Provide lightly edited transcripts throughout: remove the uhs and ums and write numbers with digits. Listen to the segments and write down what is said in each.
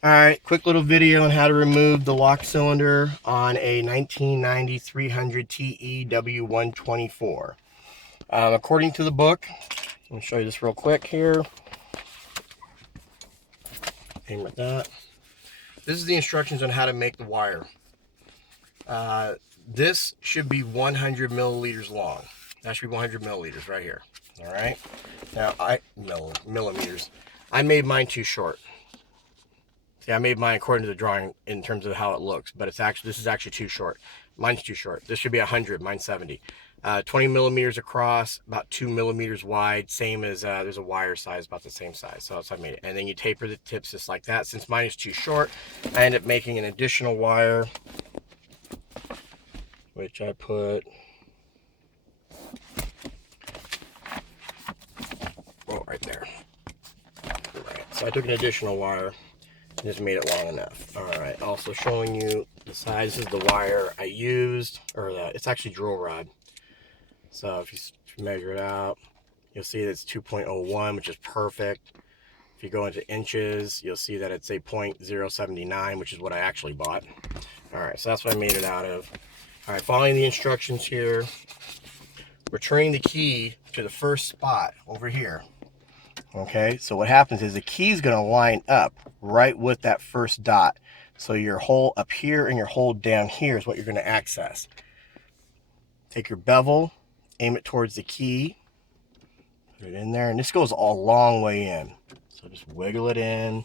All right, quick little video on how to remove the lock cylinder on a 1990 300 TE W124. According to the book, let me show you this real quick here. Aim at that. This is the instructions on how to make the wire. This should be 100 milliliters long. That should be 100 milliliters right here. All right. Now millimeters. I made mine too short. See, I made mine according to the drawing in terms of how it looks, but this is actually too short. Mine's too short. This should be 100. Mine's 70. 20 millimeters across, about 2 millimeters wide. Same as there's a wire size about the same size. So that's how I made it. And then you taper the tips just like that. Since mine is too short, I end up making an additional wire, which I put right there. Right. So I took an additional wire. Just made it long enough. All right, also showing you the sizes of the wire I used, or it's actually drill rod. So if you measure it out, you'll see that it's 2.01, which is perfect. If you go into inches, you'll see that it's a 0.079, which is what I actually bought. All right, so that's what I made it out of. All right, following the instructions here, returning the key to the first spot over here. Okay, so what happens is the key is going to line up right with that first dot. So your hole up here and your hole down here is what you're going to access. Take your bevel, aim it towards the key, put it in there, and this goes a long way in. So just wiggle it in.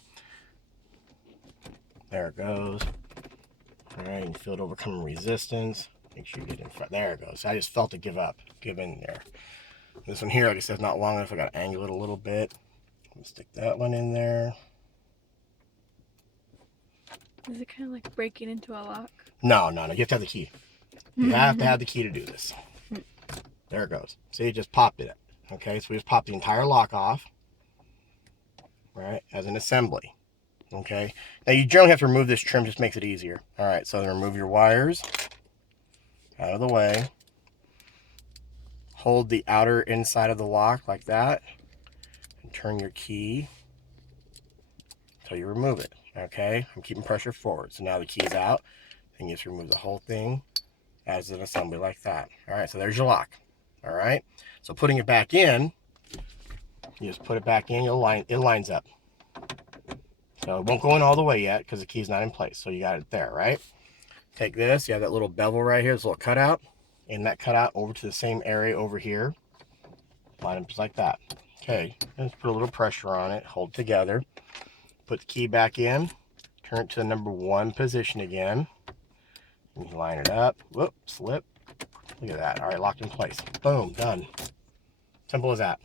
There it goes. All right, you feel it overcoming resistance. Make sure you get in front. There it goes. I just felt it give in there. This one here, like I said, is not long enough. I got to angle it a little bit. Stick that one in there. Is it kind of like breaking into a lock? No. You have to have the key. You have to have the key to do this. There it goes. See, it just popped it. Okay, so we just popped the entire lock off, right, as an assembly. Okay, now you generally have to remove this trim, just makes it easier. All right, so remove your wires out of the way. Hold the outer inside of the lock like that, and turn your key until you remove it. Okay, I'm keeping pressure forward. So now the key's out, and you just remove the whole thing as an assembly like that. All right, so there's your lock. All right, so putting it back in, you just put it back in, it lines up. So it won't go in all the way yet because the key's not in place. So you got it there, right? Take this, you have that little bevel right here, this little cutout, and that cutout over to the same area over here. Line it just like that. Okay, just put a little pressure on it, hold together. Put the key back in, turn it to the number 1 position again. And you line it up. Whoop, slip. Look at that. All right, locked in place. Boom, done. Simple as that.